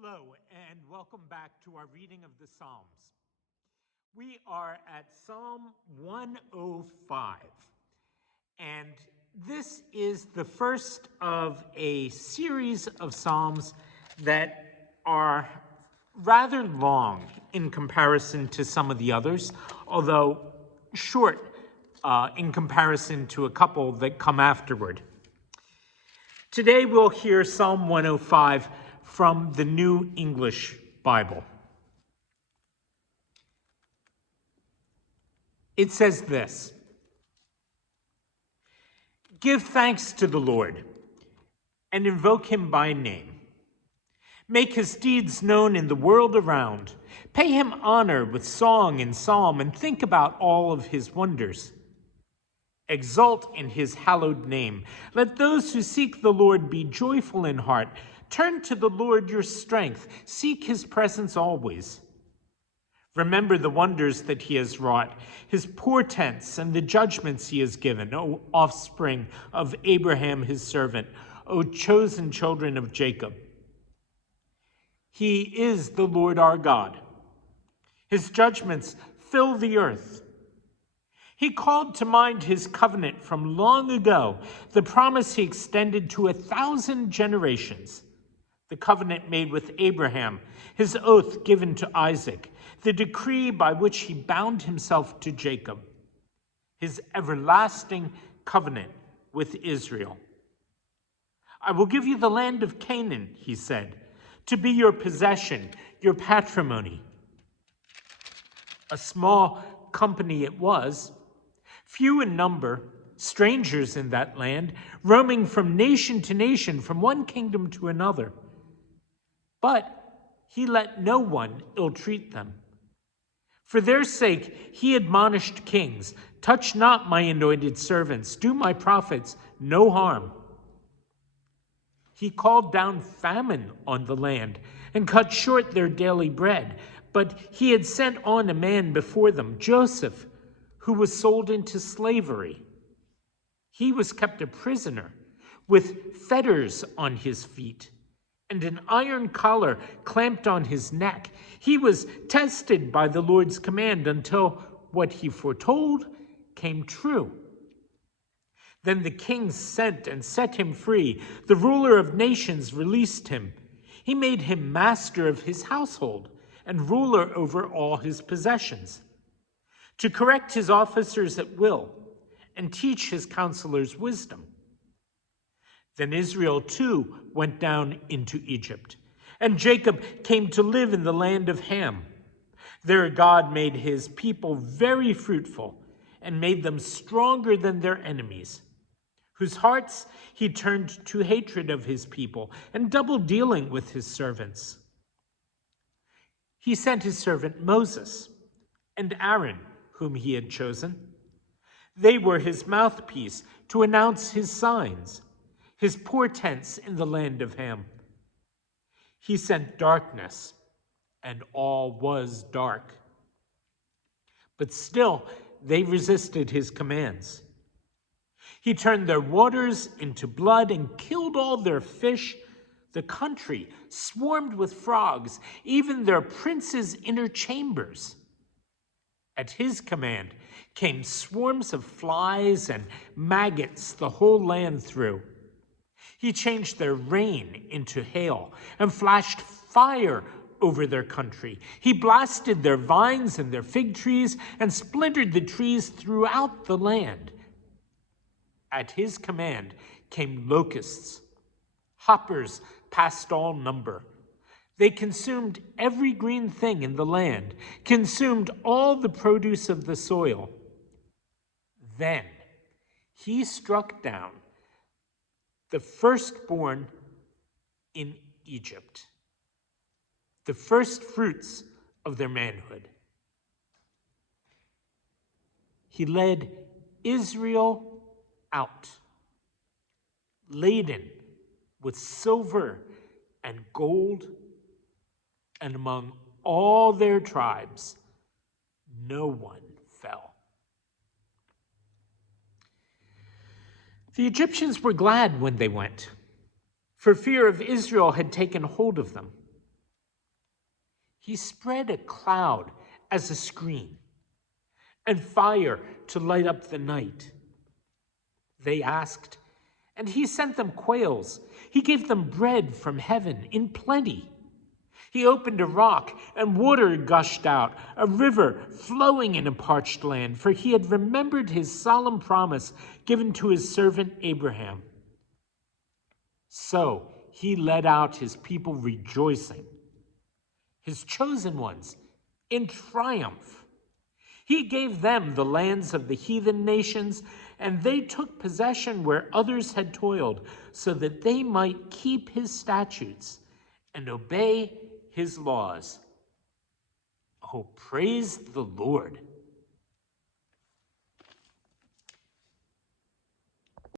Hello, and welcome back to our reading of the Psalms. We are at Psalm 105, and this is the first of a series of Psalms that are rather long in comparison to some of the others, although short in comparison to a couple that come afterward. Today we'll hear Psalm 105 from the New English Bible. It says this: "Give thanks to the Lord and invoke him by name. Make his deeds known in the world around. Pay him honor with song and psalm, and think about all of his wonders. Exult in his hallowed name. Let those who seek the Lord be joyful in heart. Turn to the Lord your strength. Seek his presence always. Remember the wonders that he has wrought, his portents and the judgments he has given, O offspring of Abraham his servant, O chosen children of Jacob. He is the Lord our God. His judgments fill the earth. He called to mind his covenant from long ago, the promise he extended to 1,000 generations, the covenant made with Abraham, his oath given to Isaac, the decree by which he bound himself to Jacob, his everlasting covenant with Israel. I will give you the land of Canaan, he said, to be your possession, your patrimony. A small company it was, few in number, strangers in that land, roaming from nation to nation, from one kingdom to another. But he let no one ill-treat them. For their sake he admonished kings, touch not my anointed servants, do my prophets no harm. He called down famine on the land and cut short their daily bread. But he had sent on a man before them, Joseph, who was sold into slavery. He was kept a prisoner with fetters on his feet and an iron collar clamped on his neck. He was tested by the Lord's command until what he foretold came true. Then the king sent and set him free. The ruler of nations released him. He made him master of his household and ruler over all his possessions, to correct his officers at will and teach his counselors wisdom. Then Israel too went down into Egypt, and Jacob came to live in the land of Ham. There God made his people very fruitful and made them stronger than their enemies, whose hearts he turned to hatred of his people and double dealing with his servants. He sent his servant Moses and Aaron, whom he had chosen. They were his mouthpiece to announce his signs, his portents in the land of Ham. He sent darkness, and all was dark. But still they resisted his commands. He turned their waters into blood and killed all their fish. The country swarmed with frogs, even their princes' inner chambers. At his command came swarms of flies and maggots the whole land through. He changed their rain into hail and flashed fire over their country. He blasted their vines and their fig trees and splintered the trees throughout the land. At his command came locusts, hoppers past all number. They consumed every green thing in the land, consumed all the produce of the soil. Then he struck down the firstborn in Egypt, the first fruits of their manhood. He led Israel out, laden with silver and gold, and among all their tribes, no one fell. The Egyptians were glad when they went, for fear of Israel had taken hold of them. He spread a cloud as a screen, and fire to light up the night. They asked, and he sent them quails. He gave them bread from heaven in plenty. He opened a rock, and water gushed out, a river flowing in a parched land, for he had remembered his solemn promise given to his servant Abraham. So he led out his people rejoicing, his chosen ones in triumph. He gave them the lands of the heathen nations, and they took possession where others had toiled, so that they might keep his statutes and obey his laws. Oh, praise the Lord.